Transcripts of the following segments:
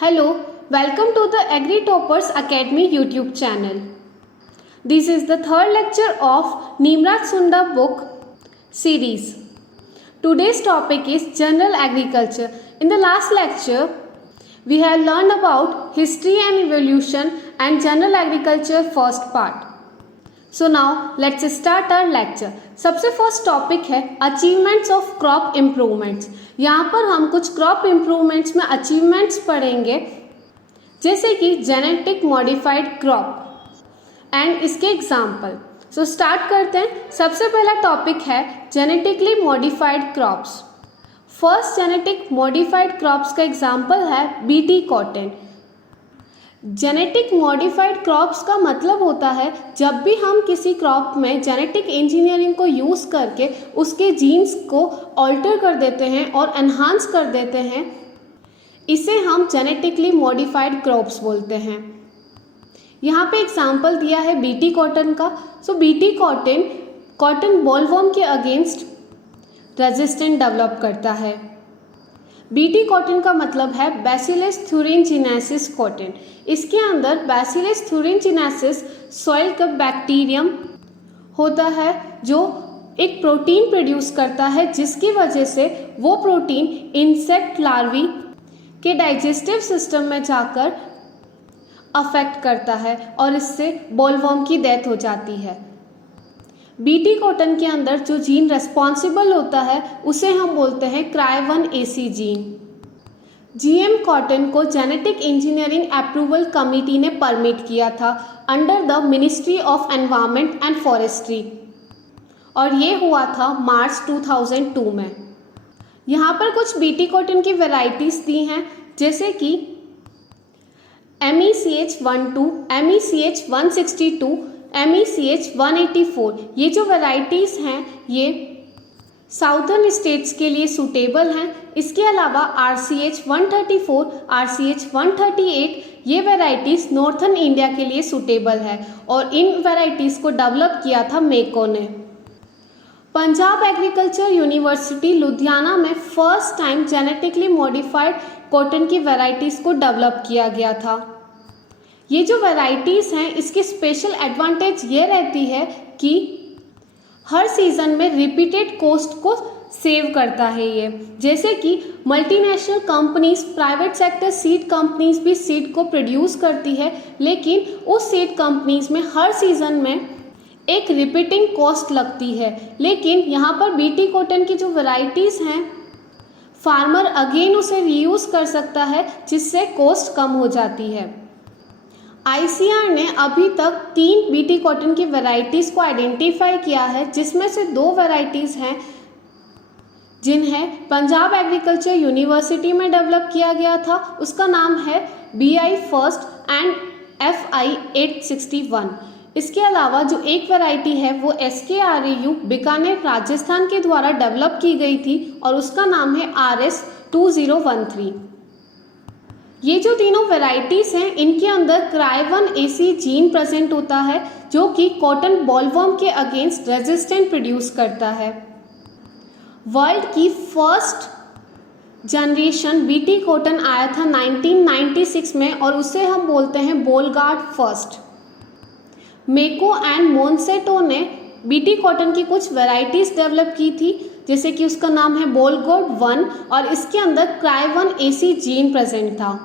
Hello, welcome to the Agri Toppers Academy YouTube channel. This is the third lecture of Nimraj Sunda book series. Today's topic is General Agriculture. In the last lecture, we have learned about History and Evolution and General Agriculture first part. So now let's start our lecture. सबसे first topic है achievements of crop improvements. यहाँ पर हम कुछ crop improvements में achievements पढ़ेंगे, जैसे कि जेनेटिक मॉडिफाइड क्रॉप एंड इसके एग्जाम्पल. सो स्टार्ट करते हैं. सबसे पहला टॉपिक है genetically modified crops. First genetic modified crops का एग्जाम्पल है BT cotton. Genetic modified crops का मतलब होता है जब भी हम किसी क्रॉप में जेनेटिक इंजीनियरिंग को यूज़ करके उसके जीन्स को ऑल्टर कर देते हैं और एनहांस कर देते हैं, इसे हम जेनेटिकली मॉडिफाइड क्रॉप्स बोलते हैं. यहाँ पे एग्जांपल दिया है बीटी कॉटन का. सो बीटी कॉटन बॉलवर्म के अगेंस्ट रेजिस्टेंट डेवलप करता है. बीटी कॉटन का मतलब है बैसिलस thuringiensis कॉटन. इसके अंदर बैसिलस thuringiensis सॉइल का बैक्टीरियम होता है जो एक प्रोटीन प्रोड्यूस करता है, जिसकी वजह से वो प्रोटीन इंसेक्ट लार्वी के डाइजेस्टिव सिस्टम में जाकर अफेक्ट करता है और इससे बॉलवर्म की डेथ हो जाती है. बीटी कॉटन के अंदर जो जीन रेस्पॉन्सिबल होता है उसे हम बोलते हैं Cry1AC जीन. जीएम कॉटन को जेनेटिक इंजीनियरिंग अप्रूवल कमेटी ने परमिट किया था under the ministry of environment and forestry, और ये हुआ था मार्च 2002 में. यहाँ पर कुछ बीटी कॉटन की वेराइटीज़ दी हैं, जैसे कि MECH12, MECH162, MECH184. ये जो वैरायटीज़ हैं ये साउथर्न स्टेट्स के लिए सूटेबल हैं. इसके अलावा RCH134, RCH138 ये वैरायटीज़ नॉर्थर्न इंडिया के लिए सूटेबल है और इन वैरायटीज़ को डेवलप किया था मेको ने. पंजाब एग्रीकल्चर यूनिवर्सिटी लुधियाना में first time genetically modified cotton की वैरायटीज़ को डेवलप किया गया था. ये जो वैरायटीज़ हैं इसकी स्पेशल एडवांटेज ये रहती है कि हर सीज़न में रिपीटेड कॉस्ट को सेव करता है ये. जैसे कि multinational companies, private sector seed companies भी सीड को प्रोड्यूस करती है, लेकिन उस सीड कंपनीज में हर सीज़न में एक रिपीटिंग कॉस्ट लगती है. लेकिन यहाँ पर बीटी कॉटन की जो वैरायटीज़ हैं फार्मर अगेन उसे रीयूज़ कर सकता है, जिससे कॉस्ट कम हो जाती है. ICAR ने अभी तक 3 बीटी कॉटन की वैरायटीज़ को आइडेंटिफाई किया है, जिसमें से 2 वैरायटीज़ हैं जिन्हें पंजाब एग्रीकल्चर यूनिवर्सिटी में डेवलप किया गया था. उसका नाम है BI फर्स्ट एंड FI 861. इसके अलावा जो एक वैरायटी है वो SKRAU बीकानेर राजस्थान के द्वारा डेवलप की गई थी और उसका नाम है RS 2013. ये जो तीनों वैरायटीज़ हैं इनके अंदर Cry1AC जीन प्रेजेंट होता है, जो कि कॉटन बॉलवर्म के अगेंस्ट रेजिस्टेंट प्रोड्यूस करता है. वर्ल्ड की फर्स्ट जनरेशन बीटी कॉटन आया था 1996 में और उसे हम बोलते हैं बोलगार्ड फर्स्ट. मेको एंड मोनसेटो ने बीटी कॉटन की कुछ वैरायटीज़ डेवलप की थी, जैसे कि उसका नाम है बोलगार्ड 1 और इसके अंदर Cry1AC जीन प्रेजेंट था.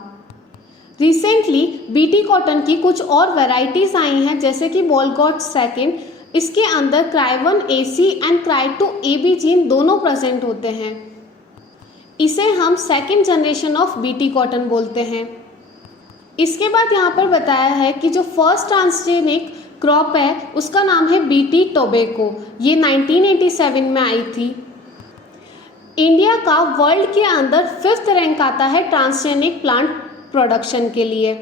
रिसेंटली बीटी कॉटन की कुछ और वैरायटीज़ आई हैं, जैसे कि बोलगार्ड 2. इसके अंदर Cry1AC एंड Cry2AB जीन दोनों प्रेजेंट होते हैं. इसे हम second generation of BT cotton बोलते हैं. इसके बाद यहाँ पर बताया है कि जो फर्स्ट ट्रांसजेनिक क्रॉप है उसका नाम है बीटी टोबैको. ये 1987 में आई थी. इंडिया का वर्ल्ड के अंदर 5th रैंक आता है ट्रांसजेनिक प्लांट प्रोडक्शन के लिए.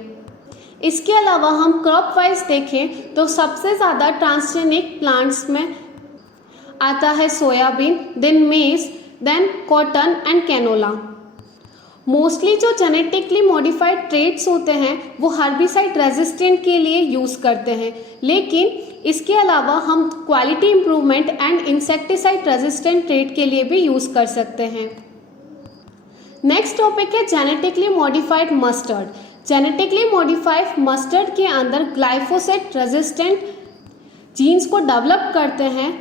इसके अलावा हम क्रॉप वाइज देखें तो सबसे ज़्यादा ट्रांसजेनिक प्लांट्स में आता है soybean, then maize, then cotton and canola. Mostly जो जेनेटिकली मॉडिफाइड ट्रेड्स होते हैं वो हर्बिसाइड रेजिस्टेंट के लिए यूज़ करते हैं, लेकिन इसके अलावा हम quality improvement and insecticide resistant trade के लिए भी यूज़ कर सकते हैं. नेक्स्ट टॉपिक है genetically modified mustard. Genetically modified mustard के अंदर ग्लाइफोसेट रेजिस्टेंट जीन्स को डेवलप करते हैं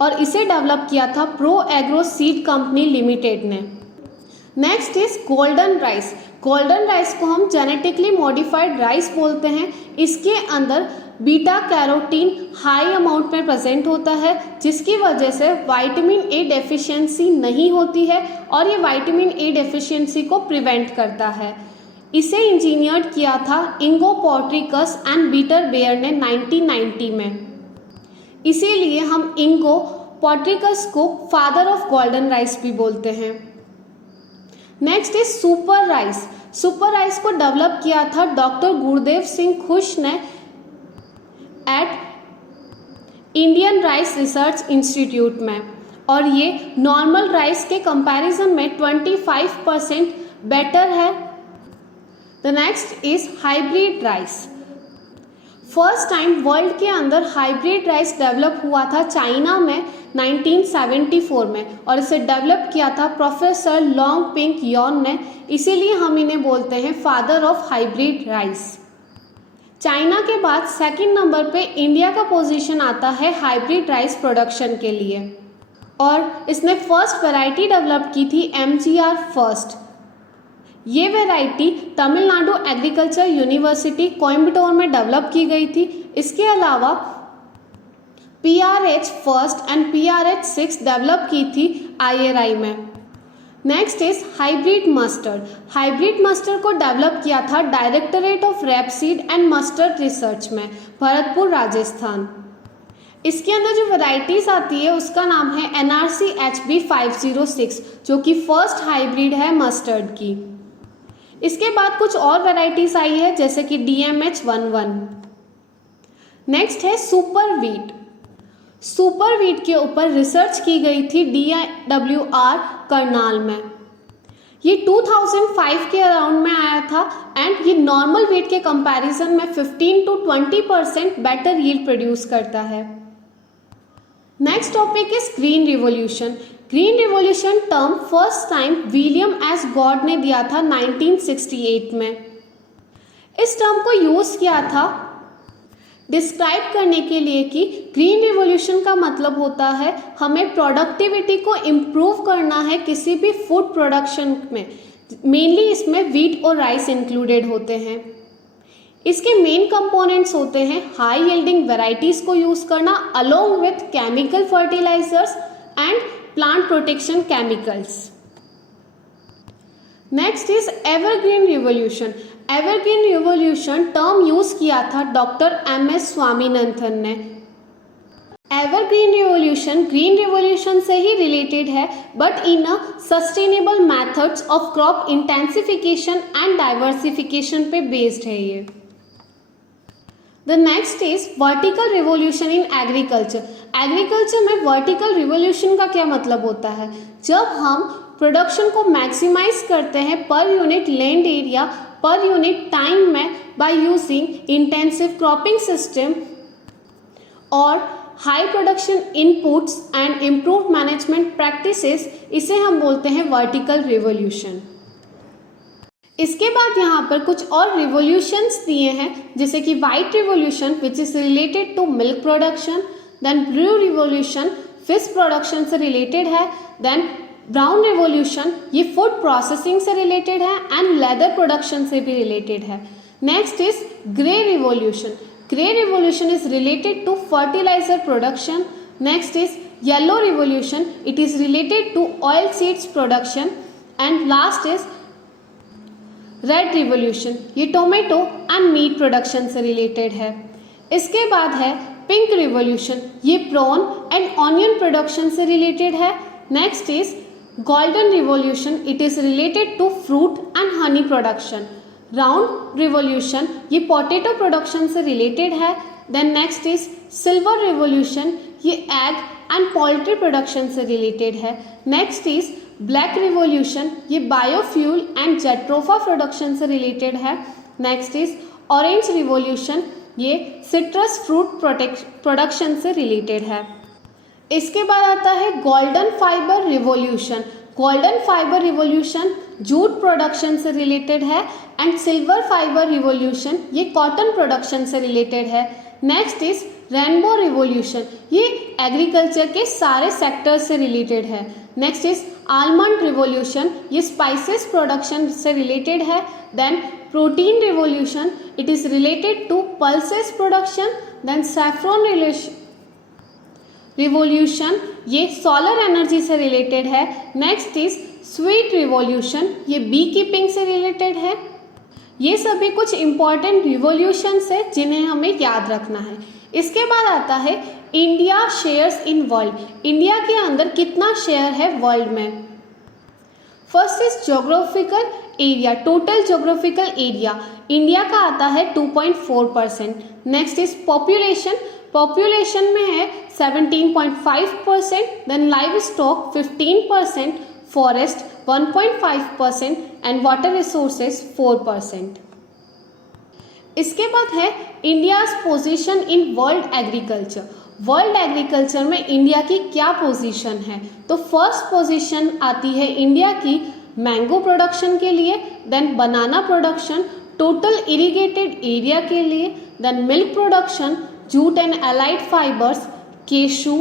और इसे डेवलप किया था Pro Agro Seed company limited ने। Next is golden rice. Golden rice को हम जेनेटिकली मॉडिफाइड राइस बोलते हैं। इसके अंदर बीटा कैरोटीन हाई अमाउंट में प्रेजेंट होता है, जिसकी वजह से विटामिन ए डेफिशिएंसी नहीं होती है और ये विटामिन ए डेफिशिएंसी को प्रिवेंट करता है। इसे इंजीनियर्ड किया था इंगो पोर्ट्रिकस एंड पीटर बेयर ने 1990 में। इसीलिए हम इंगो पोर्ट्रिकस को फादर ऑफ गोल्डन राइस भी बोलते हैं। Next is super rice. Super rice को डेवलप किया था डॉक्टर गुरदेव सिंह खुश ने at Indian rice research institute में, और ये नॉर्मल राइस के कंपैरिजन में 25% बेटर है। The next is hybrid rice. First time world के अंदर हाइब्रिड राइस डेवलप हुआ था चाइना में 1974 में, और इसे डेवलप किया था प्रोफेसर लॉन्ग पिंक यॉन ने। इसीलिए हम इन्हें बोलते हैं father of hybrid rice. China के बाद सेकंड नंबर पे इंडिया का पोजीशन आता है हाइब्रिड राइस प्रोडक्शन के लिए, और इसने फर्स्ट वैरायटी डेवलप की थी MGR फर्स्ट। ये variety Tamil Nadu agriculture university Coimbatore में डेवलप की गई थी। इसके अलावा PRH first and PRH 6 develop की थी IRI में। Next is hybrid mustard. Hybrid mustard को डेवलप किया था directorate of rapeseed and mustard research में, भरतपुर राजस्थान। इसके अंदर जो वैरायटीज आती है उसका नाम है NRC HB 506, जो कि फर्स्ट हाइब्रिड है मस्टर्ड की। इसके बाद कुछ और वैरायटीज आई है जैसे कि DMH 11। नेक्स्ट है सुपर व्हीट। सुपर व्हीट के ऊपर रिसर्च की गई थी DWR करनाल में। ये 2005 के अराउंड में आया था एंड ये नॉर्मल व्हीट के कंपैरिजन में 15 to 20% बेटर यील्ड प्रोड्यूस करता है। Next topic is green revolution. Green revolution term first time William S God ने दिया था 1968 में। इस टर्म को यूज किया था डिस्क्राइब करने के लिए कि ग्रीन रिवॉल्यूशन का मतलब होता है हमें प्रोडक्टिविटी को इम्प्रूव करना है किसी भी फूड प्रोडक्शन में। मेनली इसमें व्हीट और राइस इंक्लूडेड होते हैं। इसके मेन कंपोनेंट्स होते हैं हाई यील्डिंग वेराइटीज को यूज करना along with chemical fertilisers and plant protection chemicals. Next is evergreen revolution. Evergreen revolution term use किया था डॉक्टर MS स्वामीनाथन ने। एवरग्रीन रिवॉल्यूशन ग्रीन रिवॉल्यूशन से ही रिलेटेड है, but in a sustainable methods of crop intensification and diversification पे based है ये। The next is vertical revolution in agriculture. Agriculture में vertical revolution का क्या मतलब होता है? जब हम प्रोडक्शन को मैक्सिमाइज करते हैं per unit land area, per unit time में by using intensive cropping system और high production inputs and improve management practices, इसे हम बोलते हैं वर्टिकल रिवॉल्यूशन। इसके बाद यहाँ पर कुछ और रिवॉल्यूशंस दिए हैं जैसे कि white revolution which is related to milk production, then blue revolution fish production से रिलेटेड है, देन ब्राउन रिवॉल्यूशन ये फूड प्रोसेसिंग से रिलेटेड है एंड लेदर प्रोडक्शन से भी रिलेटेड है। Next is grey revolution. Grey revolution is related to fertiliser production. Next is yellow revolution, it is related to oil seeds production and last is red revolution, ये tomato and meat production से related है। इसके बाद है pink revolution, ये prawn and onion production से related है। Next is golden revolution, it is related to fruit and honey production. Round revolution, ये पोटैटो प्रोडक्शन से रिलेटेड है। Then next is silver revolution, ये एग एंड पोल्ट्री प्रोडक्शन से related है। Next is black revolution, ये biofuel and jatropha production से related है। Next is orange revolution, ये सिट्रस फ्रूट प्रोडक्शन से रिलेटेड है। इसके बाद आता है golden fibre revolution. Golden fibre revolution jute production से रिलेटेड है एंड सिल्वर फाइबर रिवॉल्यूशन ये कॉटन प्रोडक्शन से रिलेटेड है। नेक्स्ट इज रेनबो रिवॉल्यूशन, ये एग्रीकल्चर के सारे सेक्टर से रिलेटेड है। नेक्स्ट इज आलमंड रिवॉल्यूशन, ये स्पाइसेस प्रोडक्शन से रिलेटेड है। Then protein revolution, it is related to pulses production. Then saffron revolution, ये सोलर एनर्जी से रिलेटेड है। नेक्स्ट इज स्वीट रिवॉल्यूशन, ये बी कीपिंग से रिलेटेड है। ये सभी कुछ इंपॉर्टेंट रिवॉल्यूशंस है जिन्हें हमें याद रखना है। इसके बाद आता है India shares in world, India के अंदर कितना शेयर है वर्ल्ड में। First is geographical area, total geographical area India का आता है 2.4%। नेक्स्ट इज पॉपुलेशन, पॉपुलेशन में है 17.5%। Then live stock 15%, forest 1.5% and water resources 4%। इसके बाद है India's position in world agriculture, world agriculture में इंडिया की क्या पोजीशन है। तो फर्स्ट पोजीशन आती है इंडिया की मैंगो प्रोडक्शन के लिए, then banana production, total irrigated area के लिए, then milk production, jute and allied fibres, cashew,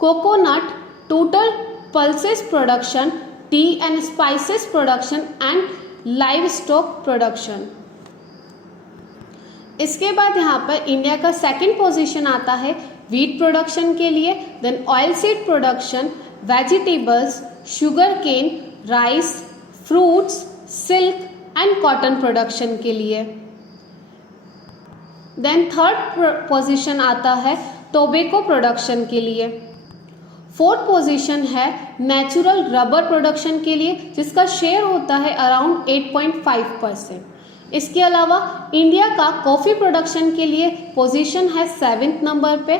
coconut, total pulses production, tea and spices production and live stock production. इसके बाद यहाँ पर इंडिया का सेकंड पोजीशन आता है वीट प्रोडक्शन के लिए, then oil seed production, vegetables, sugar cane, rice, fruits, silk and cotton production के लिए। देन थर्ड पोजीशन आता है टोबैको प्रोडक्शन के लिए। फोर्थ पोजीशन है नेचुरल रबर प्रोडक्शन के लिए जिसका शेयर होता है अराउंड 8.5%। इसके अलावा इंडिया का कॉफ़ी प्रोडक्शन के लिए पोजीशन है 7th नंबर पे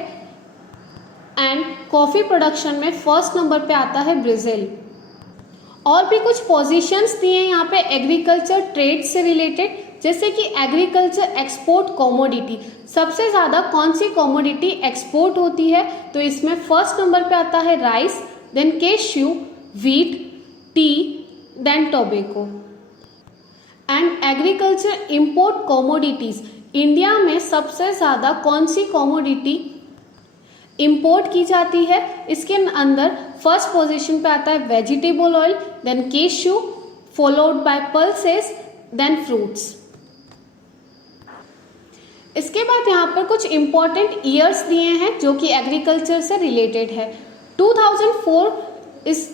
एंड कॉफ़ी प्रोडक्शन में फर्स्ट नंबर पे आता है ब्राज़ील। और भी कुछ पोजीशंस दिए हैं यहाँ पे एग्रीकल्चर ट्रेड से रिलेटेड, जैसे कि एग्रीकल्चर एक्सपोर्ट कॉमोडिटी, सबसे ज़्यादा कौन सी कॉमोडिटी एक्सपोर्ट होती है। तो इसमें फर्स्ट नंबर पे आता है rice, then cashew, wheat, tea, then tobacco. And agriculture import commodities, India में सबसे ज़्यादा कौन सी कॉमोडिटी इंपोर्ट की जाती है। इसके अंदर फर्स्ट पोजीशन पे आता है vegetable oil, then cashew, followed by pulses, then fruits. इसके बाद यहाँ पर कुछ इंपॉर्टेंट ईयर्स दिए हैं जो कि एग्रीकल्चर से रिलेटेड है। 2004 is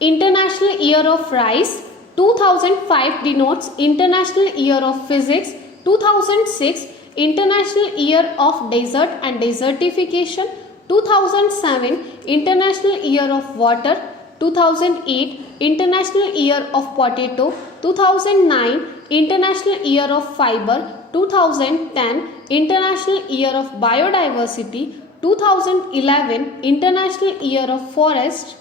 international year of rice, 2005 denotes international year of physics, 2006 international year of desert and desertification, 2007 international year of water, 2008 international year of potato, 2009 international year of fibre, 2010 international year of biodiversity, 2011 international year of forest,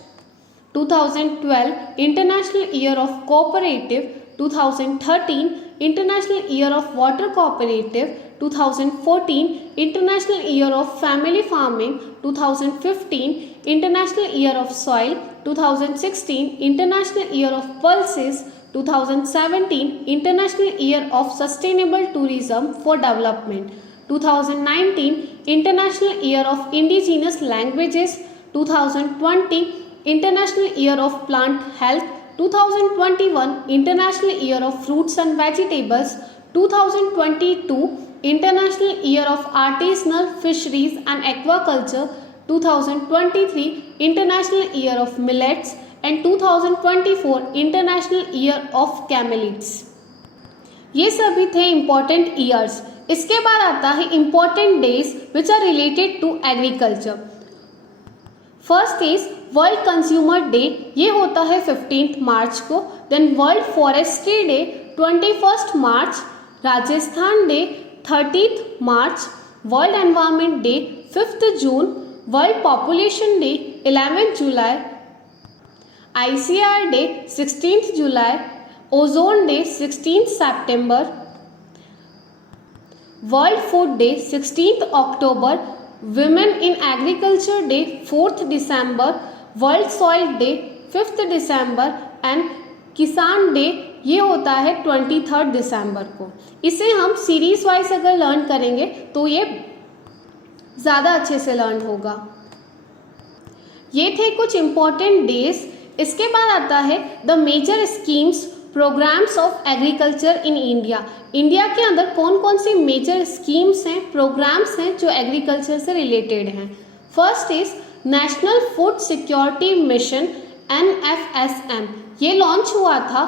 2012 international year of cooperative, 2013 international year of water cooperative, 2014 international year of family farming, 2015 international year of soil, 2016 international year of pulses, 2017 international year of sustainable tourism for development, 2019 international year of indigenous languages, 2020 international year of plant health, 2021 international year of fruits and vegetables, 2022 international year of artisanal fisheries and aquaculture, 2023 international year of millets and 2024 international year of camelids. ये सभी थे important years. इसके बाद आता है important days which are related to agriculture. First is world consumer day, ये होता है 15 मार्च को। Then world forestry day 21 March, Rajasthan day 30 March, world environment day 5 June, world population day 11 July, ICR day 16 जुलाई, ozone day 16 September, world food day 16 October, women in agriculture day 4 December, world soil day 5 December and Kisan day ये होता है 23 दिसंबर को। इसे हम series wise अगर learn करेंगे तो ये ज़्यादा अच्छे से लर्न होगा। ये थे कुछ इम्पॉर्टेंट डेज। इसके बाद आता है the major schemes programmes of agriculture in India. India के अंदर कौन कौन सी मेजर स्कीम्स हैं, प्रोग्राम्स हैं जो एग्रीकल्चर से रिलेटेड हैं। First is national food security mission NFSM। ये लॉन्च हुआ था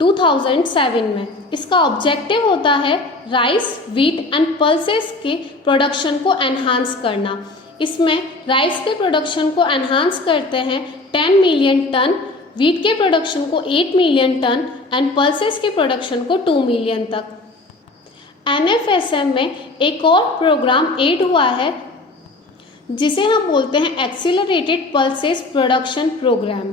2007 में। इसका ऑब्जेक्टिव होता है राइस, व्हीट एंड पल्सेस के प्रोडक्शन को एनहांस करना। इसमें राइस के प्रोडक्शन को एनहांस करते हैं 10 मिलियन टन, व्हीट के प्रोडक्शन को 8 मिलियन टन एंड पल्सेस के प्रोडक्शन को 2 मिलियन तक। NFSM में एक और प्रोग्राम ऐड हुआ है जिसे हम बोलते हैं एक्सीलरेटेड पल्सेस प्रोडक्शन प्रोग्राम।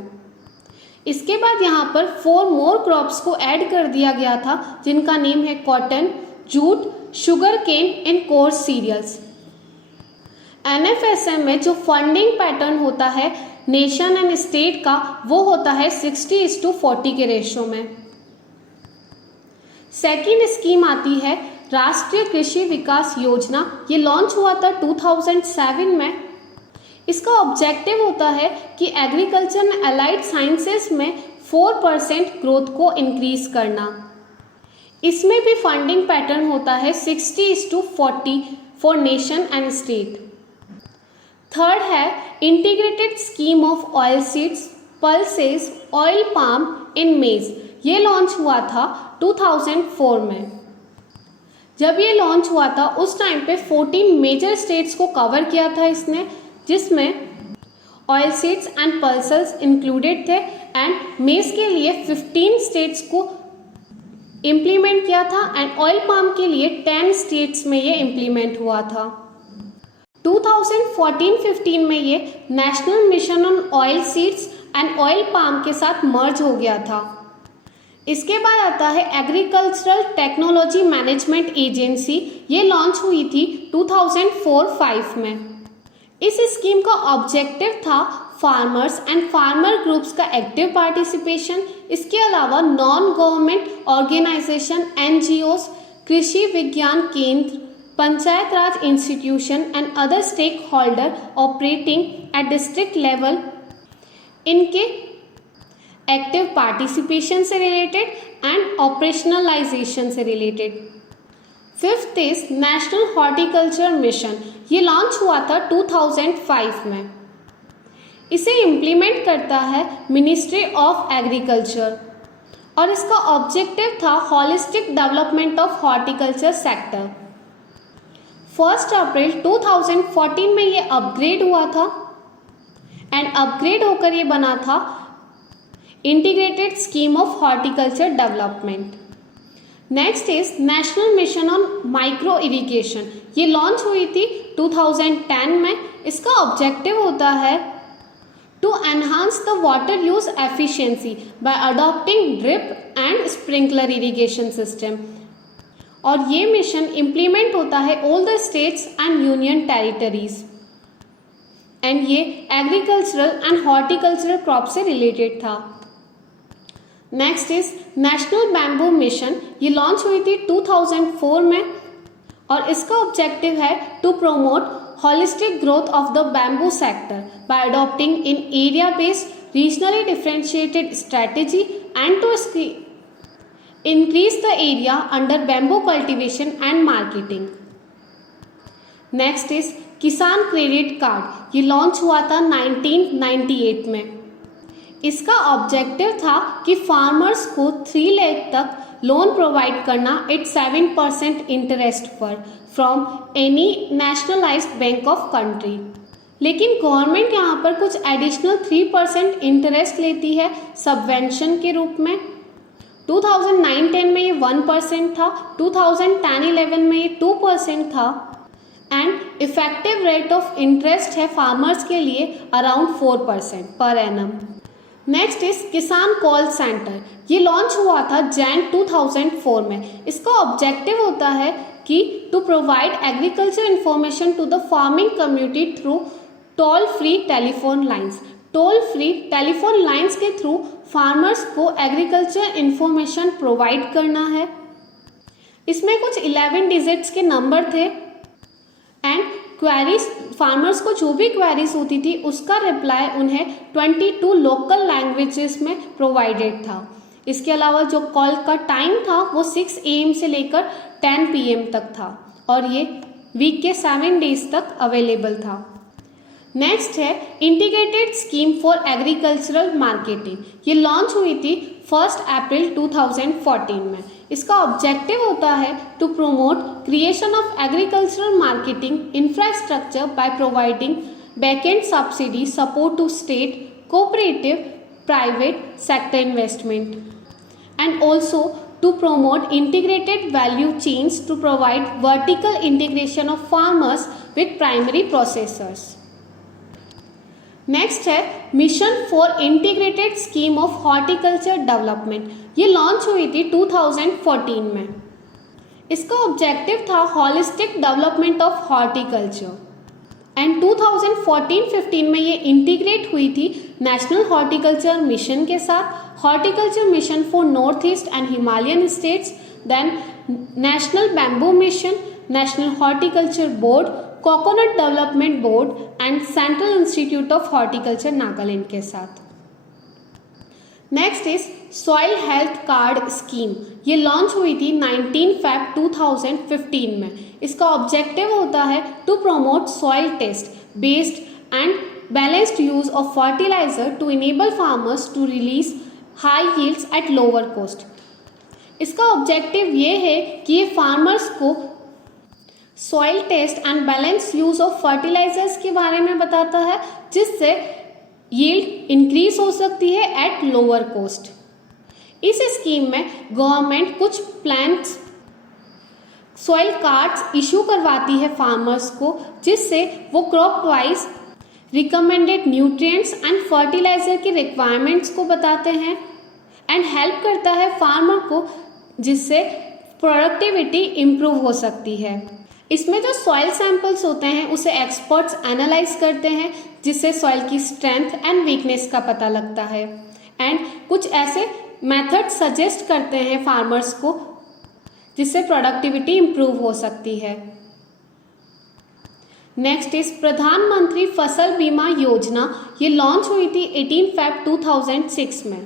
इसके बाद यहाँ पर 4 मोर क्रॉप्स को ऐड कर दिया गया था जिनका नेम है cotton, jute, sugar cane and coarse cereals. NFSM में जो फंडिंग पैटर्न होता है नेशन एंड स्टेट का वो होता है 60:40 के रेशो में। सेकेंड स्कीम आती है राष्ट्रीय कृषि विकास योजना। ये लॉन्च हुआ था 2007 में। इसका ऑब्जेक्टिव होता है कि एग्रीकल्चर एंड अलाइड साइंसेस में 4% ग्रोथ को इंक्रीज करना। इसमें भी फंडिंग पैटर्न होता है 60:40 for nation and state. Third है integrated scheme of oil seeds, pulses, oil palm in maize. ये लॉन्च हुआ था 2004 में। जब ये लॉन्च हुआ था उस टाइम पे 14 मेजर स्टेट्स को कवर किया था इसने, जिसमें oil seeds and pulses included थे एंड मेज के लिए 15 स्टेट्स को इम्प्लीमेंट किया था एंड ऑयल पाम के लिए 10 स्टेट्स में ये इम्प्लीमेंट हुआ था। 2014-15 में ये national mission on oil seeds and oil palm के साथ मर्ज हो गया था। इसके बाद आता है एग्रीकल्चरल टेक्नोलॉजी मैनेजमेंट एजेंसी। ये लॉन्च हुई थी 2004-05 में। इस स्कीम का ऑब्जेक्टिव था फार्मर्स एंड फार्मर ग्रुप्स का एक्टिव पार्टिसिपेशन। इसके अलावा non government organization, NGOs, Krishi Vigyan Kendra, panchayat Raj institution and other stakeholder operating at district level इनके एक्टिव पार्टिसिपेशन से रिलेटेड एंड ऑपरेशनलाइजेशन से related. Fifth is national horticulture mission. ये launch हुआ था 2005 में। इसे इम्प्लीमेंट करता है मिनिस्ट्री ऑफ एग्रीकल्चर और इसका ऑब्जेक्टिव था holistic development of horticulture sector. 1 अप्रैल 2014 में ये अपग्रेड हुआ था एंड अपग्रेड होकर ये बना था integrated scheme of horticulture development. Next is national mission on micro irrigation. ये लॉन्च हुई थी 2010 में। इसका ऑब्जेक्टिव होता है to enhance the water use efficiency by adopting drip and sprinkler irrigation system. और ये मिशन इम्प्लीमेंट होता है all the states and union territories and ये एग्रीकल्चरल एंड हॉर्टिकल्चरल क्रॉप से रिलेटेड था। Next is national bamboo mission. ये launch हुई थी 2004 में और इसका ऑब्जेक्टिव है to promote holistic growth of the bamboo sector by adopting an area-based, regionally differentiated strategy and to increase the area under bamboo cultivation and marketing. Next is किसान credit card. ये launch हुआ था 1998 में। इसका objective था कि farmers को 3 लाख तक लोन प्रोवाइड करना एट 7% इंटरेस्ट पर from any nationalised bank of country. लेकिन गवर्नमेंट यहाँ पर कुछ एडिशनल 3% इंटरेस्ट लेती है सबवेंशन के रूप में। 2009-10 में ये 1% था, 2010-11 में ये 2% था and effective rate of interest है फार्मर्स के लिए around 4% per annum. Next is किसान कॉल सेंटर। ये लॉन्च हुआ था जैन 2004 में। इसका ऑब्जेक्टिव होता है कि to provide agriculture information to the farming community through toll free telephone lines. Toll free telephone lines के थ्रू फार्मर्स को एग्रीकल्चर इंफॉर्मेशन प्रोवाइड करना है। इसमें कुछ 11 डिजिट्स के नंबर थे एंड क्वेरीज, फार्मर्स को जो भी क्वेरीज होती थी उसका रिप्लाई उन्हें 22 लोकल लैंग्वेजेस में प्रोवाइडेड था। इसके अलावा जो कॉल का टाइम था वो 6 AM से लेकर 10 PM तक था और ये वीक के 7 डेज तक अवेलेबल था। नेक्स्ट है integrated scheme for agricultural marketing. ये लॉन्च हुई थी 1 अप्रैल 2014 में। इसका ऑब्जेक्टिव होता है to promote creation of agricultural marketing infrastructure by providing backend subsidy support to state cooperative private sector investment and also to promote integrated value chains to provide vertical integration of farmers with primary processors. Next है mission for integrated scheme of horticulture development. ये launch हुई थी 2014 में। इसका objective था holistic development of horticulture and 2014-15 में ये integrate हुई थी नेशनल हॉर्टिकल्चर मिशन के साथ, horticulture mission for north east and Himalayan states, then national bamboo mission, national horticulture board, coconut development board and central institute of horticulture Nagaland के साथ। Next is soil health card scheme. ये launch हुई थी 19 Feb 2015 में। इसका objective होता है to promote soil test based and balanced use of fertiliser to enable farmers to release high yields at lower cost. इसका ऑब्जेक्टिव ये है कि ये फार्मर्स को soil test and balance use of fertilisers के बारे में बताता है जिससे यील्ड इंक्रीज हो सकती है एट लोअर कॉस्ट। इस स्कीम में गवर्नमेंट कुछ प्लान्स सॉइल कार्ड्स इशू करवाती है फार्मर्स को जिससे वो crop wise recommended nutrients and fertiliser की रिक्वायरमेंट्स को बताते हैं एंड हेल्प करता है फार्मर को जिससे प्रोडक्टिविटी इम्प्रूव हो सकती है। इसमें जो सॉइल सैंपल्स होते हैं उसे एक्सपर्ट्स एनालाइज करते हैं जिससे सॉइल की स्ट्रेंथ एंड वीकनेस का पता लगता है एंड कुछ ऐसे मेथड सजेस्ट करते हैं फार्मर्स को जिससे प्रोडक्टिविटी इम्प्रूव हो सकती है। नेक्स्ट इज प्रधानमंत्री फसल बीमा योजना। ये लॉन्च हुई थी 18 Feb 2006 में।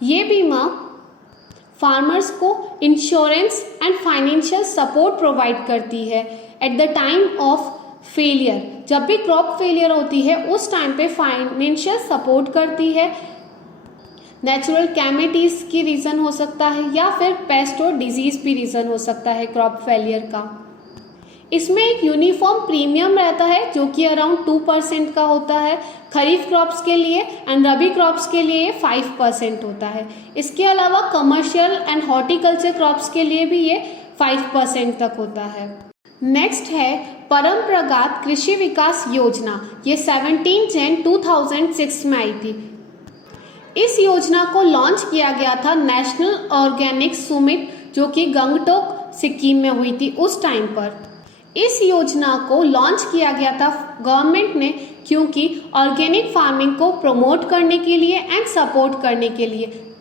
ये बीमा फार्मर्स को insurance and financial support provide करती है at the time of failure. जब भी क्रॉप फेलियर होती है उस टाइम पे फाइनेंशियल सपोर्ट करती है। नेचुरल कैमिटीज की रीज़न हो सकता है या फिर पेस्ट और डिजीज़ भी रीज़न हो सकता है क्रॉप फेलियर का। इसमें एक यूनिफॉर्म प्रीमियम रहता है जो कि अराउंड 2% का होता है खरीफ क्रॉप्स के लिए एंड रबी क्रॉप्स के लिए 5% होता है। इसके अलावा कमर्शियल एंड हॉर्टिकल्चर क्रॉप्स के लिए भी ये 5% तक होता है। नेक्स्ट है परंपरागत कृषि विकास योजना। ये 17 Jan 2006 में आई थी। इस योजना को लॉन्च किया गया था नेशनल ऑर्गेनिक समिट जो कि गंगटोक सिक्किम में हुई थी उस टाइम पर। इस योजना को लॉन्च किया गया था गवर्नमेंट ने क्योंकि ऑर्गेनिक फार्मिंग को प्रमोट करने के लिए एंड सपोर्ट करने के लिए।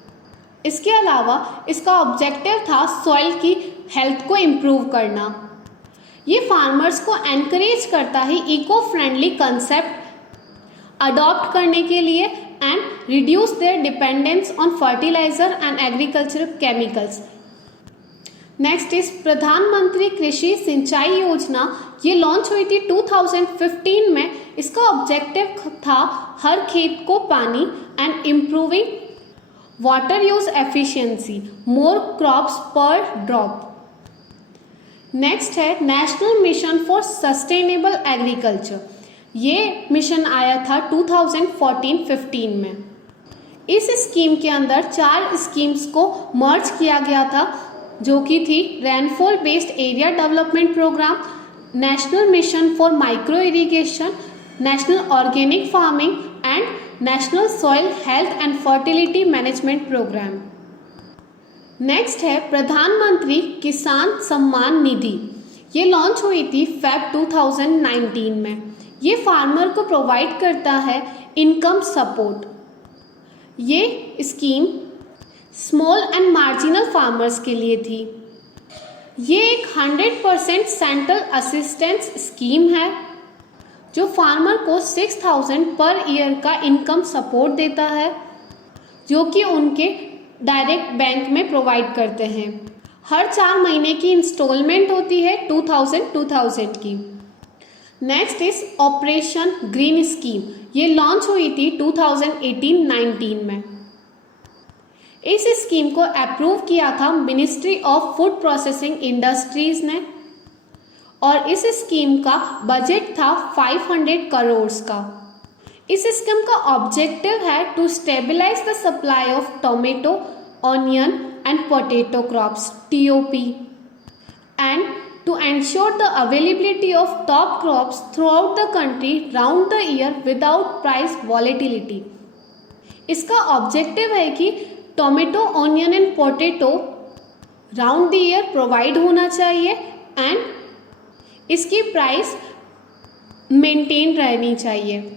इसके अलावा इसका ऑब्जेक्टिव था सॉइल की हेल्थ को इम्प्रूव करना। ये फार्मर्स को एनकरेज करता है इको फ्रेंडली कंसेप्ट अडॉप्ट करने के लिए and reduce their dependence on fertiliser and agriculture chemicals. Next is Pradhan Mantri Krishi सिंचाई योजना। ये लॉन्च हुई थी 2015 में। इसका ऑब्जेक्टिव था हर खेत को पानी and improving water use efficiency, more crops पर ड्रॉप। नेक्स्ट है national mission for sustainable agriculture. ये मिशन आया था 2014-15 में। इस स्कीम के अंदर 4 स्कीम्स को मर्ज किया गया था जो कि थी rainfall based area development programme, national mission for micro irrigation, national organic farming and national soil health and fertility management programme. Next है प्रधानमंत्री किसान सम्मान निधि। ये लॉन्च हुई थी Feb 2019 में। ये फार्मर को प्रोवाइड करता है इनकम सपोर्ट। ये scheme small and marginal farmers के लिए थी। ये एक 100% सेंट्रल असिस्टेंस स्कीम है जो फार्मर को 6,000 पर ईयर का इनकम सपोर्ट देता है, जो कि उनके डायरेक्ट बैंक में प्रोवाइड करते हैं। हर 4 महीने की इंस्टॉलमेंट होती है 2000 की। Next is operation green scheme. ये लॉन्च हुई थी 2018-19 में। इस स्कीम को अप्रूव किया था ministry of food processing industries ने, और इस स्कीम का बजट था 500 करोड़ का। इस स्कीम का ऑब्जेक्टिव है to stabilise the supply of tomato, onion and potato crops (TOP) and to ensure the availability of top crops throughout the country round the year without price volatility। इसका objective है कि tomato, onion and potato round the year provide होना चाहिए and इसकी price maintain रहनी चाहिए।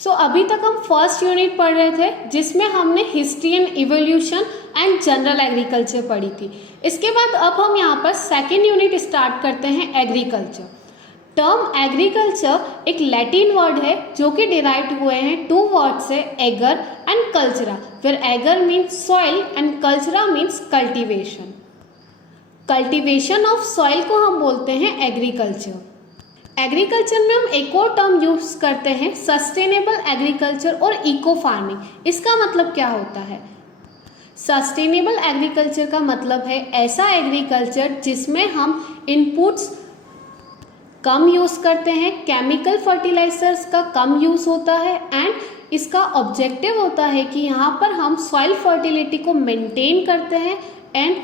अभी तक हम फर्स्ट यूनिट पढ़ रहे थे, जिसमें हमने history and evolution and general agriculture पढ़ी थी। इसके बाद अब हम यहाँ पर सेकेंड यूनिट स्टार्ट करते हैं, एग्रीकल्चर। टर्म एग्रीकल्चर एक लैटिन वर्ड है जो कि डिराइव हुए हैं 2 वर्ड से, एगर एंड कल्चरा, फिर ager means soil and cultura means cultivation. Cultivation of soil को हम बोलते हैं एग्रीकल्चर। एग्रीकल्चर में हम एक और टर्म यूज करते हैं, सस्टेनेबल एग्रीकल्चर और इको फार्मिंग। इसका मतलब क्या होता है? सस्टेनेबल एग्रीकल्चर का मतलब है ऐसा एग्रीकल्चर जिसमें हम इनपुट्स कम यूज करते हैं, केमिकल फर्टिलाइजर्स का कम यूज होता है, एंड इसका ऑब्जेक्टिव होता है कि यहाँ पर हम सॉइल फर्टिलिटी को मेंटेन करते हैं एंड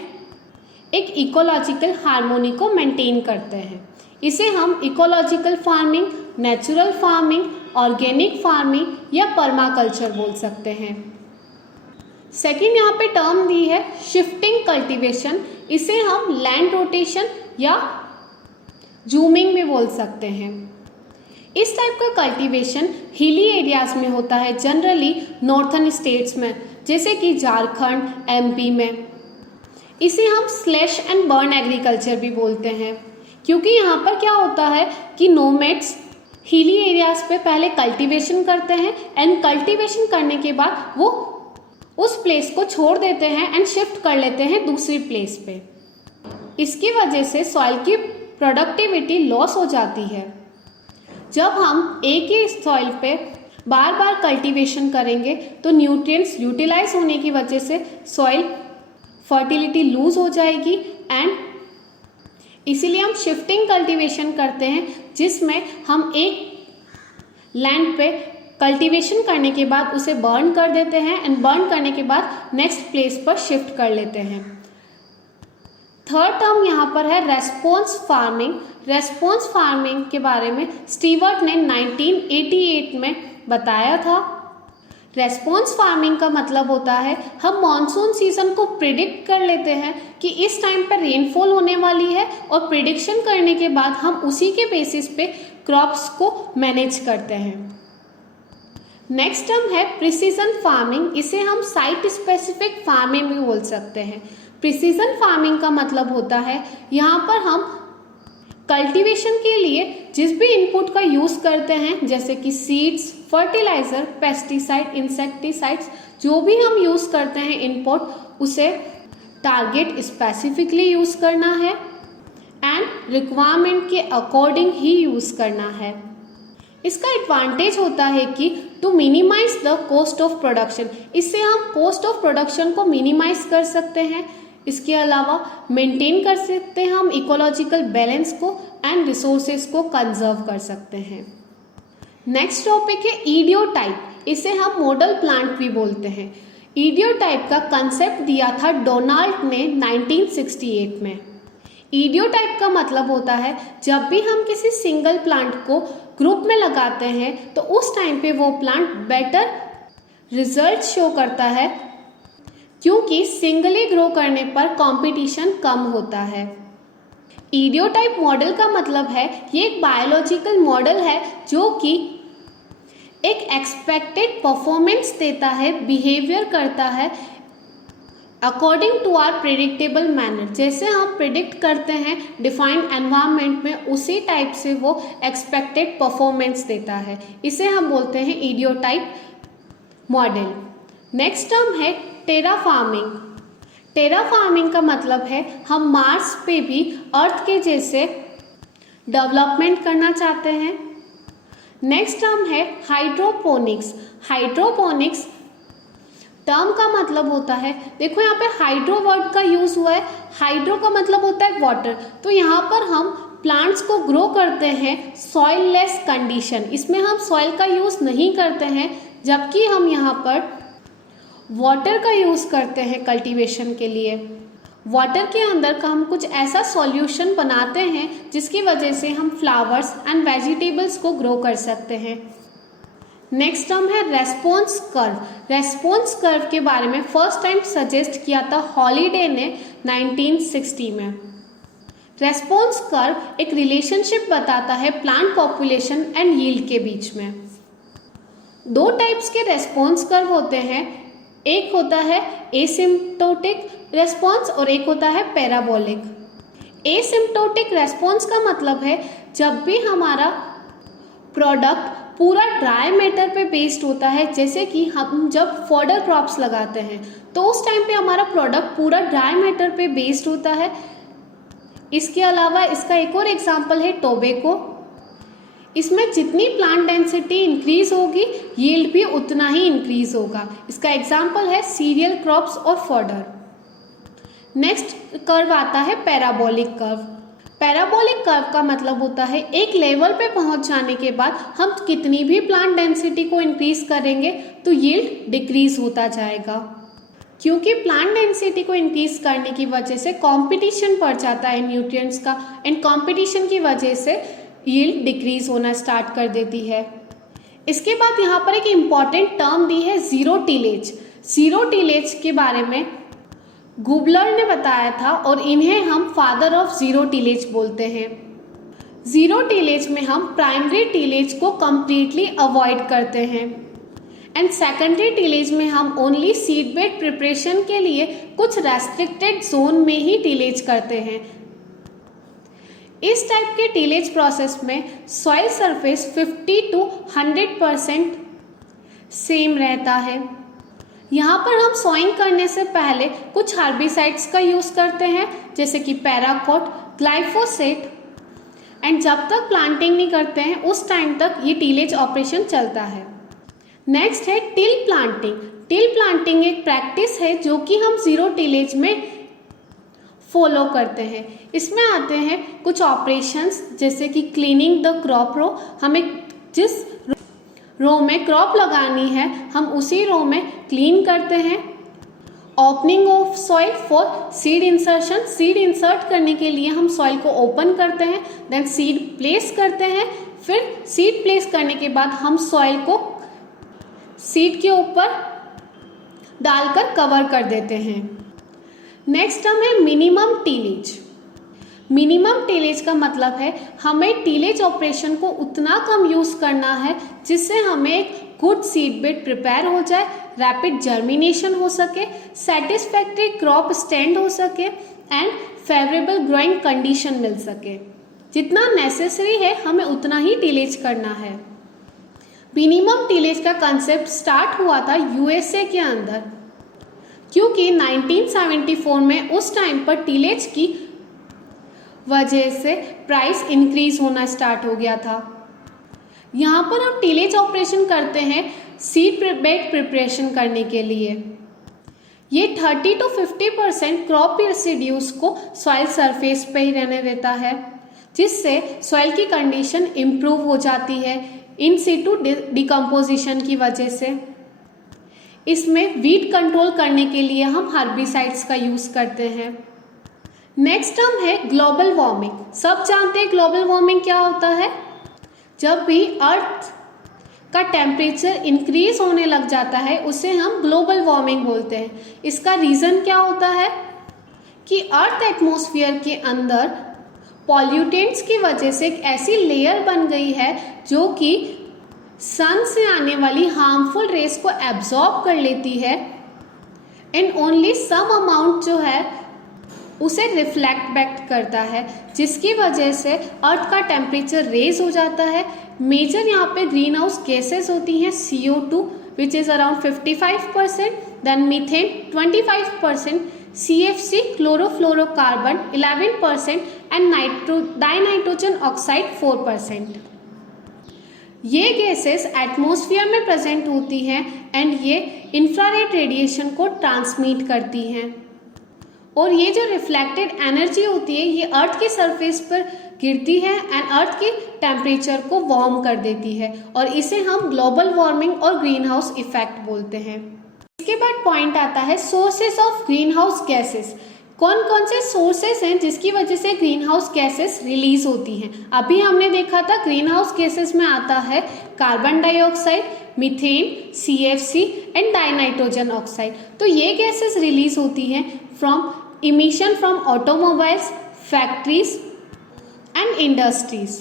एक इकोलॉजिकल हार्मोनी को मेंटेन करते हैं। इसे हम ecological farming, natural farming, organic farming या पर्माकल्चर बोल सकते हैं। सेकंड यहाँ पे टर्म दी है शिफ्टिंग कल्टीवेशन। इसे हम लैंड रोटेशन या जूमिंग में बोल सकते हैं। इस टाइप का कल्टीवेशन हिली एरियाज में होता है, जनरली नॉर्थर्न स्टेट्स में, जैसे कि झारखंड, MP में। इसे हम स्लैश एंड बर्न एग्रीकल्चर भी बोलते हैं, क्योंकि यहाँ पर क्या होता है कि नोमैड्स हिली एरियाज पे पहले कल्टीवेशन करते हैं एंड कल्टीवेशन करने के बाद वो उस प्लेस को छोड़ देते हैं एंड शिफ्ट कर लेते हैं दूसरी प्लेस पे। इसकी वजह से सॉइल की प्रोडक्टिविटी लॉस हो जाती है। जब हम एक ही सॉइल पे बार बार कल्टीवेशन करेंगे तो न्यूट्रिएंट्स यूटिलाइज होने की वजह से सॉइल फर्टिलिटी लूज हो जाएगी, एंड इसीलिए हम शिफ्टिंग कल्टीवेशन करते हैं, जिसमें हम एक लैंड पे कल्टीवेशन करने के बाद उसे बर्न कर देते हैं एंड बर्न करने के बाद नेक्स्ट प्लेस पर शिफ्ट कर लेते हैं। थर्ड टर्म यहाँ पर है रेस्पॉन्स फार्मिंग। रेस्पॉन्स फार्मिंग के बारे में स्टीवर्ट ने 1988 में बताया था। रेस्पॉन्स फार्मिंग का मतलब होता है हम मॉनसून सीजन को प्रिडिक्ट कर लेते हैं कि इस टाइम पर रेनफॉल होने वाली है, और प्रिडिक्शन करने के बाद हम उसी के बेसिस पे क्रॉप्स को मैनेज करते हैं। नेक्स्ट टर्म है प्रिसीजन फार्मिंग। इसे हम साइट स्पेसिफिक फार्मिंग भी बोल सकते हैं। प्रिसीजन फार्मिंग का मतलब होता है यहाँ पर हम कल्टीवेशन के लिए जिस भी इनपुट का यूज़ करते हैं, जैसे कि सीड्स, फर्टिलाइजर, पेस्टिसाइड, इंसेक्टिसाइड्स, जो भी हम यूज़ करते हैं इनपुट, उसे टारगेट स्पेसिफिकली यूज़ करना है एंड रिक्वायरमेंट के अकॉर्डिंग ही यूज़ करना है। इसका एडवांटेज होता है कि to minimise the cost of production, इससे हम कॉस्ट ऑफ प्रोडक्शन को मिनिमाइज कर सकते हैं। इसके अलावा मेंटेन कर सकते हैं हम इकोलॉजिकल बैलेंस को एंड रिसोर्सेज को कंजर्व कर सकते हैं। नेक्स्ट टॉपिक है इडियोटाइप। इसे हम मॉडल प्लांट भी बोलते हैं। इडियोटाइप का कंसेप्ट दिया था डोनाल्ड ने 1968 में। इडियोटाइप का मतलब होता है जब भी हम किसी सिंगल प्लांट को ग्रुप में लगाते हैं तो उस टाइम पे वो प्लांट बेटर रिजल्ट शो करता है, क्योंकि सिंगली ग्रो करने पर कंपटीशन कम होता है। इडियोटाइप मॉडल का मतलब है ये एक बायोलॉजिकल मॉडल है जो कि एक एक्सपेक्टेड परफॉर्मेंस देता है, बिहेवियर करता है according to our predictable manner. जैसे हम प्रिडिक्ट करते हैं डिफाइंड एनवायरनमेंट में, उसी टाइप से वो एक्सपेक्टेड परफॉर्मेंस देता है। इसे हम बोलते हैं इडियोटाइप मॉडल। नेक्स्ट टर्म है टेराफार्मिंग। टेराफार्मिंग का मतलब है हम मार्स पे भी अर्थ के जैसे डेवलपमेंट करना चाहते हैं। नेक्स्ट टर्म है हाइड्रोपोनिक्स। हाइड्रोपोनिक्स टर्म का मतलब होता है, देखो यहाँ पे हाइड्रो वर्ड का यूज हुआ है। हाइड्रो का मतलब होता है वाटर, तो यहाँ पर हम प्लांट्स को ग्रो करते हैं सॉइल लेस कंडीशन। इसमें हम सॉइल का यूज नहीं करते हैं, जबकि हम यहाँ पर वाटर का यूज़ करते हैं कल्टीवेशन के लिए। वाटर के अंदर का हम कुछ ऐसा सॉल्यूशन बनाते हैं जिसकी वजह से हम फ्लावर्स एंड वेजिटेबल्स को ग्रो कर सकते हैं। नेक्स्ट टर्म है रेस्पॉन्स कर्व। रेस्पॉन्स कर्व के बारे में फर्स्ट टाइम सजेस्ट किया था हॉलीडे ने 1960 में। रेस्पॉन्स कर्व एक रिलेशनशिप बताता है प्लांट पॉपुलेशन एंड यील्ड के बीच में। दो टाइप्स के रेस्पॉन्स कर्व होते हैं, एक होता है एसिम्प्टोटिक रेस्पॉन्स और एक होता है पैराबोलिक। एसिम्प्टोटिक रेस्पॉन्स का मतलब है जब भी हमारा प्रोडक्ट पूरा ड्राई मैटर पे बेस्ड होता है, जैसे कि हम जब फॉडर क्रॉप्स लगाते हैं तो उस टाइम पे हमारा प्रोडक्ट पूरा ड्राई मैटर पे बेस्ड होता है। इसके अलावा इसका एक और एग्जांपल है टोबैको। इसमें जितनी प्लांट डेंसिटी इंक्रीज होगी, यील्ड भी उतना ही इंक्रीज होगा। इसका एग्जांपल है सीरियल क्रॉप्स और फॉडर। नेक्स्ट कर्व आता है पैराबोलिक कर्व। पैराबोलिक कर्व का मतलब होता है एक लेवल पे पहुंच जाने के बाद हम कितनी भी प्लांट डेंसिटी को इंक्रीज करेंगे तो यील्ड डिक्रीज होता जाएगा, क्योंकि प्लांट डेंसिटी को इंक्रीज करने की वजह से कंपटीशन बढ़ जाता है न्यूट्रिएंट्स का, एंड कंपटीशन की वजह से यील्ड डिक्रीज होना स्टार्ट कर देती है। इसके बाद यहाँ पर एक इम्पॉर्टेंट टर्म दी है जीरो टिलेज। जीरो टिलेज के बारे में गुबलर ने बताया था और इन्हें हम फादर ऑफ जीरो टिलेज बोलते हैं। जीरो टिलेज में हम प्राइमरी टिलेज को कंप्लीटली अवॉइड करते हैं एंड सेकेंडरी टिलेज में हम ओनली सीड बेड प्रिपरेशन के लिए कुछ रेस्ट्रिक्टेड जोन में ही टिलेज करते हैं। इस टाइप के टिलेज प्रोसेस में सॉइल सरफेस 50 to 100% सेम रहता है। यहाँ पर हम सॉइंग करने से पहले कुछ हार्बिसाइड्स का यूज़ करते हैं, जैसे कि पैराकोट, ग्लाइफोसेट, एंड जब तक प्लांटिंग नहीं करते हैं उस टाइम तक ये टिलेज ऑपरेशन चलता है। नेक्स्ट है टिल प्लांटिंग। टिल प्लांटिंग एक प्रैक्टिस है जो कि हम जीरो टिलेज में फॉलो करते हैं। इसमें आते हैं कुछ ऑपरेशंस, जैसे कि क्लीनिंग द क्रॉप रो। हमें जिस रो में क्रॉप लगानी है हम उसी रो में क्लीन करते हैं। Opening of soil for seed insertion. Seed insert करने के लिए हम सॉइल को ओपन करते हैं, देन सीड प्लेस करते हैं। फिर सीड प्लेस करने के बाद हम सॉइल को सीड के ऊपर डालकर कवर कर देते हैं। नेक्स्ट टर्म है मिनिमम टिलेज। मिनिमम टिलेज का मतलब है हमें टिलेज ऑपरेशन को उतना कम यूज़ करना है जिससे हमें एक गुड सीड बेड प्रिपेयर हो जाए, रैपिड जर्मिनेशन हो सके, सेटिस्फैक्ट्री क्रॉप स्टैंड हो सके एंड फेवरेबल ग्रोइंग कंडीशन मिल सके। जितना नेसेसरी है हमें उतना ही टिलेज करना है। मिनिमम टिलेज का कंसेप्ट स्टार्ट हुआ था यूएसए के अंदर, क्योंकि 1974 में उस टाइम पर टिलेज की वजह से प्राइस इंक्रीज होना स्टार्ट हो गया था। यहाँ पर हम टिलेज ऑपरेशन करते हैं सीड बेड प्रिपरेशन करने के लिए। ये 30 to 50% क्रॉप रेसिड्यूज को सॉइल सरफेस पे ही रहने देता है, जिससे सॉइल की कंडीशन इम्प्रूव हो जाती है इन सिटू डिकम्पोजिशन की वजह से। इसमें वीट कंट्रोल करने के लिए हम हर्बिसाइड्स का यूज़ करते हैं। नेक्स्ट टर्म है ग्लोबल वार्मिंग। सब जानते हैं ग्लोबल वार्मिंग क्या होता है। जब भी अर्थ का टेम्परेचर इंक्रीज होने लग जाता है उसे हम ग्लोबल वार्मिंग बोलते हैं। इसका रीज़न क्या होता है कि अर्थ एटमॉस्फेयर के अंदर पॉल्यूटेंट्स की वजह से एक ऐसी लेयर बन गई है जो कि सन से आने वाली हार्मफुल रेस को एब्जॉर्ब कर लेती है एंड ओनली सम अमाउंट जो है उसे रिफ्लेक्ट बैक करता है, जिसकी वजह से अर्थ का टेम्परेचर रेज हो जाता है। मेजर यहाँ पे ग्रीन हाउस गैसेज होती हैं CO2 which is around 55%, then methane 25%, CFC chlorofluorocarbon 11% and dinitrogen oxide 4%। ये गैसेस एटमॉस्फेयर में प्रेजेंट होती हैं एंड ये इंफ्रारेड रेडिएशन को ट्रांसमिट करती हैं, और ये जो रिफ्लेक्टेड एनर्जी होती है ये अर्थ की सरफेस पर गिरती है एंड अर्थ के टेम्परेचर को वार्म कर देती है, और इसे हम ग्लोबल वार्मिंग और ग्रीन हाउस इफेक्ट बोलते हैं। इसके बाद पॉइंट आता है sources of green house gases. कौन कौन से सोर्सेस हैं जिसकी वजह से ग्रीन हाउस गैसेस रिलीज होती हैं। अभी हमने देखा था ग्रीन हाउस गैसेस में आता है carbon dioxide, methane, CFC and dinitrogen oxide. तो ये गैसेस रिलीज होती हैं from emission from automobiles, factories and industries.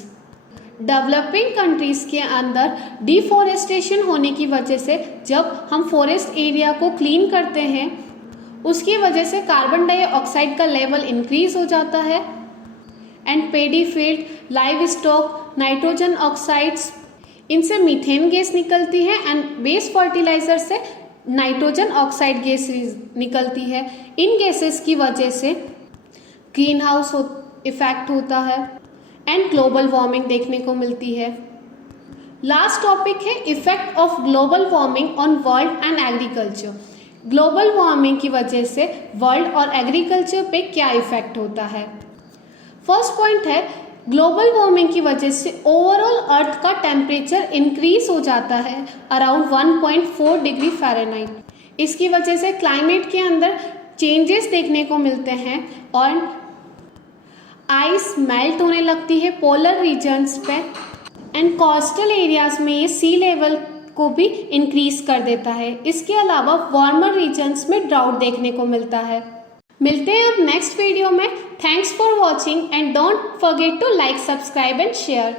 Developing countries के अंदर डिफॉरेस्टेशन होने की वजह से जब हम फॉरेस्ट एरिया को क्लीन करते हैं उसकी वजह से कार्बन डाइऑक्साइड का लेवल इंक्रीज हो जाता है and pedi field, live stock, nitrogen oxides, इनसे मीथेन गैस निकलती है एंड बेस फर्टिलाइजर से नाइट्रोजन ऑक्साइड गैस निकलती है। इन गैसेस की वजह से ग्रीन हाउस इफेक्ट होता है एंड ग्लोबल वार्मिंग देखने को मिलती है। लास्ट टॉपिक है effect of global warming on world and agriculture. Global warming की वजह से वर्ल्ड और एग्रीकल्चर पे क्या इफेक्ट होता है। फर्स्ट पॉइंट है ग्लोबल वार्मिंग की वजह से ओवरऑल अर्थ का टेम्परेचर इंक्रीज हो जाता है अराउंड 1.4 डिग्री फ़ारेनहाइट। इसकी वजह से क्लाइमेट के अंदर चेंजेस देखने को मिलते हैं और आइस मेल्ट होने लगती है पोलर रीजन्स पे एंड कोस्टल एरियाज में ये सी लेवल को भी इंक्रीज कर देता है। इसके अलावा वार्मर रीजन्स में ड्राउट देखने को मिलता है। मिलते हैं अब नेक्स्ट वीडियो में। Thanks for watching and don't forget to like, subscribe and share.